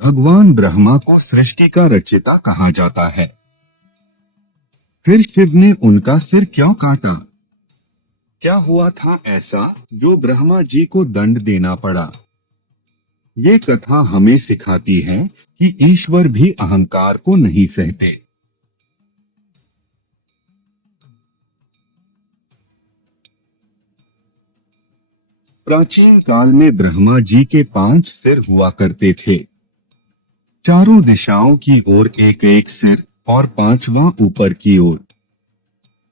भगवान ब्रह्मा को सृष्टि का रचयिता कहा जाता है। फिर शिव ने उनका सिर क्यों काटा? क्या हुआ था ऐसा जो ब्रह्मा जी को दंड देना पड़ा? ये कथा हमें सिखाती है कि ईश्वर भी अहंकार को नहीं सहते। प्राचीन काल में ब्रह्मा जी के 5 सिर हुआ करते थे। चारों दिशाओं की ओर एक एक सिर और 5वां ऊपर की ओर।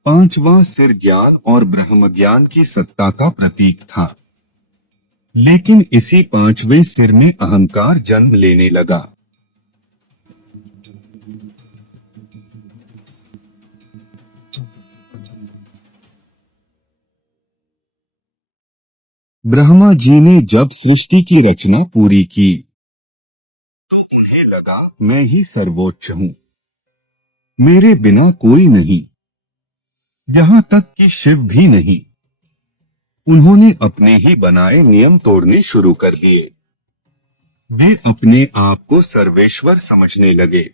5वां सिर ज्ञान और ब्रह्म ज्ञान की सत्ता का प्रतीक था। लेकिन इसी 5वें सिर में अहंकार जन्म लेने लगा। ब्रह्मा जी ने जब सृष्टि की रचना पूरी की तो उन्हें लगा मैं ही सर्वोच्च हूं, मेरे बिना कोई नहीं, यहां तक कि शिव भी नहीं। उन्होंने अपने ही बनाए नियम तोड़ने शुरू कर दिए। वे अपने आप को सर्वेश्वर समझने लगे।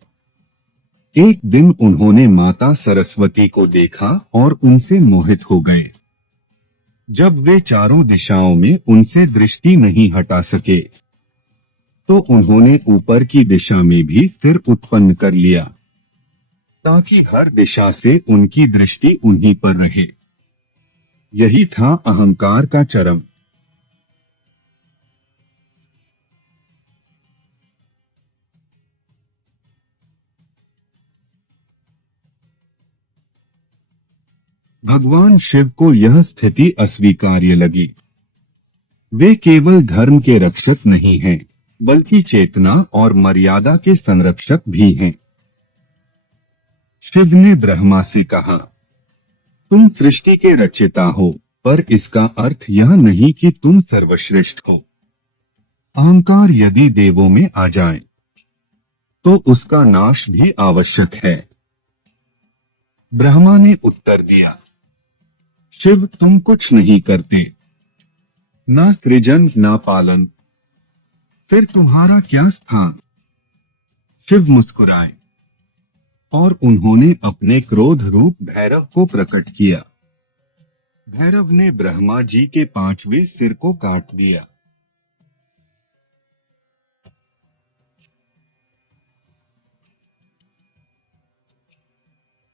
एक दिन उन्होंने माता सरस्वती को देखा और उनसे मोहित हो गए। जब वे चारों दिशाओं में उनसे दृष्टि नहीं हटा सके तो उन्होंने ऊपर की दिशा में भी सिर उत्पन्न कर लिया ताकि हर दिशा से उनकी दृष्टि उन्हीं पर रहे। यही था अहंकार का चरम। भगवान शिव को यह स्थिति अस्वीकार्य लगी। वे केवल धर्म के रक्षक नहीं हैं, बल्कि चेतना और मर्यादा के संरक्षक भी हैं। शिव ने ब्रह्मा से कहा, तुम सृष्टि के रचयिता हो, पर इसका अर्थ यह नहीं कि तुम सर्वश्रेष्ठ हो। अहंकार यदि देवों में आ जाए तो उसका नाश भी आवश्यक है। ब्रह्मा ने उत्तर दिया, शिव तुम कुछ नहीं करते, ना सृजन ना पालन, फिर तुम्हारा क्या स्थान? शिव मुस्कुराए और उन्होंने अपने क्रोध रूप भैरव को प्रकट किया। भैरव ने ब्रह्मा जी के 5वें सिर को काट दिया।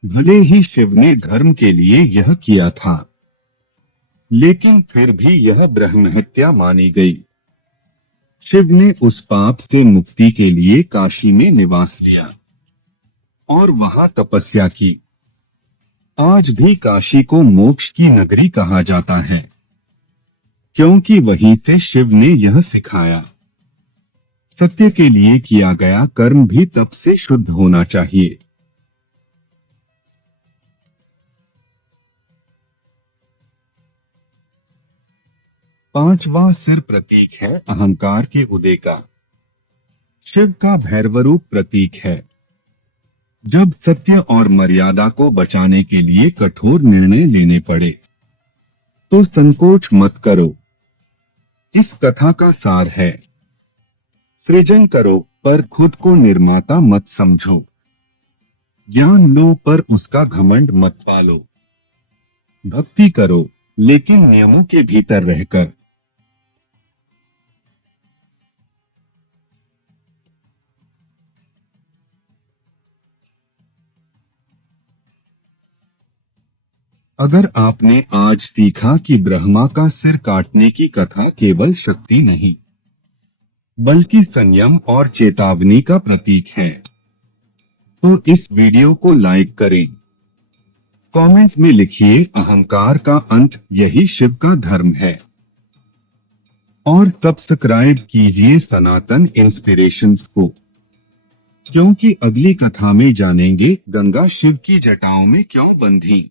भले ही शिव ने धर्म के लिए यह किया था, लेकिन फिर भी यह ब्रह्म हत्या मानी गई। शिव ने उस पाप से मुक्ति के लिए काशी में निवास लिया और वहां तपस्या की। आज भी काशी को मोक्ष की नगरी कहा जाता है, क्योंकि वहीं से शिव ने यह सिखाया। सत्य के लिए किया गया कर्म भी तप से शुद्ध होना चाहिए। पांचवा सिर प्रतीक है अहंकार के उदय का। शिव का भैरवरूप प्रतीक है। जब सत्य और मर्यादा को बचाने के लिए कठोर निर्णय लेने पड़े तो संकोच मत करो। इस कथा का सार है, सृजन करो पर खुद को निर्माता मत समझो। ज्ञान लो पर उसका घमंड मत पालो। भक्ति करो लेकिन नियमों के भीतर रहकर। अगर आपने आज सीखा कि ब्रह्मा का सिर काटने की कथा केवल शक्ति नहीं, बल्कि संयम और चेतावनी का प्रतीक है, तो इस वीडियो को लाइक करें। कमेंट में लिखिए अहंकार का अंत यही शिव का धर्म है। और सब्सक्राइब कीजिए सनातन इंस्पिरेशंस को, क्योंकि अगली कथा में जानेंगे गंगा शिव की जटाओं में क्यों बंधी।